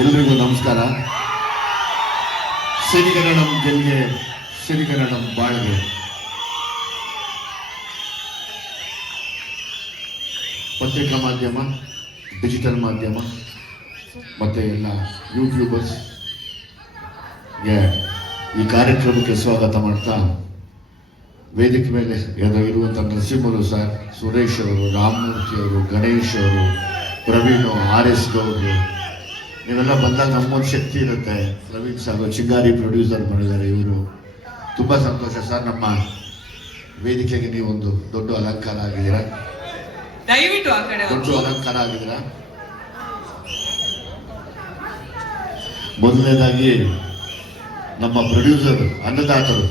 ಎಲ್ರಿಗೂ ನಮಸ್ಕಾರ. ಸಿರಿಗನ್ನಡಂ ಗೆಲ್ಗೆ, ಸಿರಿಗನ್ನಡಂ ಬಾಳ್ಗೆ. ಪತ್ರಿಕಾ ಮಾಧ್ಯಮ, ಡಿಜಿಟಲ್ ಮಾಧ್ಯಮ ಮತ್ತು ಎಲ್ಲ ಯೂಟ್ಯೂಬರ್ಸ್ಗೆ ಈ ಕಾರ್ಯಕ್ರಮಕ್ಕೆ ಸ್ವಾಗತ ಮಾಡ್ತಾ, ವೇದಿಕೆ ಮೇಲೆ ಇರುವಂಥ ನರಸಿಂಹರು ಸರ್, ಸುರೇಶ್ ಅವರು, ರಾಮಮೂರ್ತಿ ಅವರು, ಗಣೇಶ್ ಅವರು, ಪ್ರವೀಣ್, RS ಗೌಡ್ರು, ನೀವೆಲ್ಲ ಬಂದಾಗ ನಮ್ಮೊಂದು ಶಕ್ತಿ ಇರುತ್ತೆ. ಪ್ರವೀಣ್ ಸರ್ ಚಿಂಗಾರಿ ಪ್ರೊಡ್ಯೂಸರ್ ಮಾಡಿದ್ದಾರೆ. ಇವರು ತುಂಬ ಸಂತೋಷ ಸರ್. ನಮ್ಮ ವೇದಿಕೆಗೆ ನೀವೊಂದು ದೊಡ್ಡ ಅಲಂಕಾರ ಆಗಿದ್ದೀರಾ, ದಯವಿಟ್ಟು ಆ ಕಡೆ ದೊಡ್ಡ ಅಲಂಕಾರ ಆಗಿದ್ದೀರಾ. ಮೊದಲನೇದಾಗಿ ನಮ್ಮ ಪ್ರೊಡ್ಯೂಸರ್ ಅನ್ನದಾತರು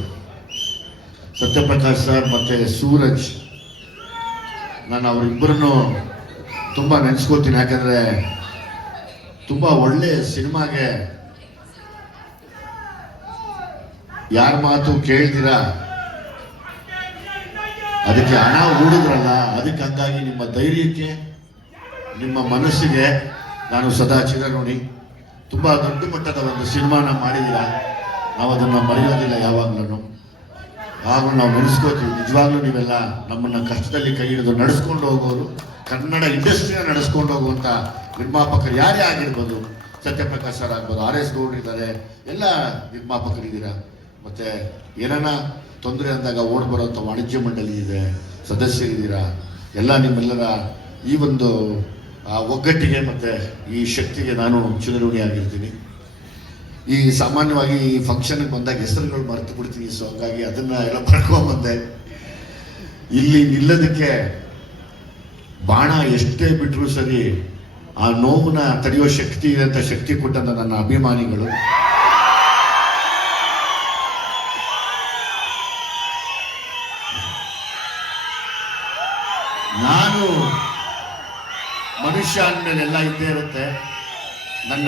ಸತ್ಯಪ್ರಕಾಶ್ ಸರ್ ಮತ್ತು ಸೂರಜ್, ನಾನು ಅವರಿಬ್ಬರನ್ನು ತುಂಬ ನೆನೆಸ್ಕೋತೀನಿ. ಯಾಕಂದರೆ ತುಂಬ ಒಳ್ಳೆ ಸಿನಿಮಾಗೆ ಯಾರ ಮಾತು ಕೇಳ್ದಿರ ಅದಕ್ಕೆ ಹಣ ಹೂಡಿದ್ರಲ್ಲ, ಅದಕ್ಕೆ ಹಂಗಾಗಿ ನಿಮ್ಮ ಧೈರ್ಯಕ್ಕೆ, ನಿಮ್ಮ ಮನಸ್ಸಿಗೆ ನಾನು ಸದಾ ಚಿರಋಣಿ. ತುಂಬ ದೊಡ್ಡ ಮಟ್ಟದ ಒಂದು ಸಿನಿಮಾನ ಮಾಡಿದ್ದೀರ, ನಾವು ಅದನ್ನು ಮರೆಯೋದಿಲ್ಲ ಯಾವಾಗಲೂ. ಆವಾಗ ನಾವು ನೆನೆಸ್ಕೋತೀವಿ. ನಿಜವಾಗ್ಲೂ ನೀವೆಲ್ಲ ನಮ್ಮನ್ನು ಕಷ್ಟದಲ್ಲಿ ಕೈ ಹಿಡಿದು ನಡೆಸ್ಕೊಂಡು ಹೋಗೋರು, ಕನ್ನಡ ಇಂಡಸ್ಟ್ರಿನ ನಡೆಸ್ಕೊಂಡು ಹೋಗುವಂಥ ನಿರ್ಮಾಪಕರು ಯಾರೇ ಆಗಿರ್ಬೋದು, ಸತ್ಯಪ್ರಕಾಶ್ ಸರ್ ಆಗ್ಬೋದು, RS ಗೌಡ್ರು ಇದ್ದಾರೆ, ಎಲ್ಲ ನಿರ್ಮಾಪಕರಿದ್ದೀರಾ. ಮತ್ತು ಏನಾನ ತೊಂದರೆ ಅಂದಾಗ ಓಡ್ ಬರೋಂಥ ವಾಣಿಜ್ಯ ಮಂಡಳಿ ಇದೆ, ಸದಸ್ಯರಿದ್ದೀರಾ. ಎಲ್ಲ ನಿಮ್ಮೆಲ್ಲರ ಈ ಒಂದು ಒಗ್ಗಟ್ಟಿಗೆ ಮತ್ತು ಈ ಶಕ್ತಿಗೆ ನಾನು ಚಿರಋಣಿಯಾಗಿರ್ತೀನಿ. ಈ ಸಾಮಾನ್ಯವಾಗಿ ಈ ಫಂಕ್ಷನ್ಗೆ ಬಂದಾಗ ಹೆಸರುಗಳು ಮರೆತು ಬಿಡ್ತೀನಿ, ಸೊ ಹಂಗಾಗಿ ಅದನ್ನು ಎಲ್ಲ ಬರ್ಕೊಂಬಂದೆ. ಇಲ್ಲಿ ನಿಲ್ಲೋದಕ್ಕೆ ಬಾಣ ಎಷ್ಟೇ ಬಿಟ್ಟರೂ ಸರಿ ಆ ನೋವನ್ನ ತಡೆಯೋ ಶಕ್ತಿ ಇದೆ ಅಂತ ಶಕ್ತಿ ಕೊಟ್ಟಂತ ನನ್ನ ಅಭಿಮಾನಿಗಳು. ನಾನು ಮನುಷ್ಯ ಅಂದಮೇಲೆಲ್ಲ ಇದ್ದೇ ಇರುತ್ತೆ. ನನ್ನ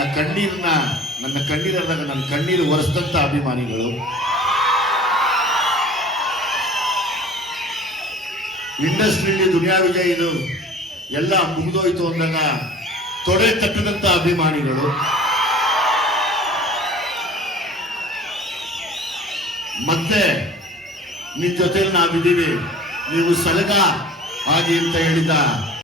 ಕಣ್ಣೀರಿದಾಗ ನನ್ನ ಕಣ್ಣೀರು ಒರೆಸಿದಂಥ ಅಭಿಮಾನಿಗಳು. ಇಂಡಸ್ಟ್ರಿಯಲ್ಲಿ ದುನಿಯಾ ವಿಜಯ್ ಇದು ಎಲ್ಲ ಮುಗಿದೋಯ್ತು ಅಂದಾಗ ತೊಡೆ ತಟ್ಟದಂಥ ಅಭಿಮಾನಿಗಳು. ಮತ್ತೆ ನಿಮ್ ಜೊತೆಲಿ ನಾವಿದ್ದೀವಿ, ನೀವು ಸಲಗ ಆಗಿ ಅಂತ ಹೇಳಿದ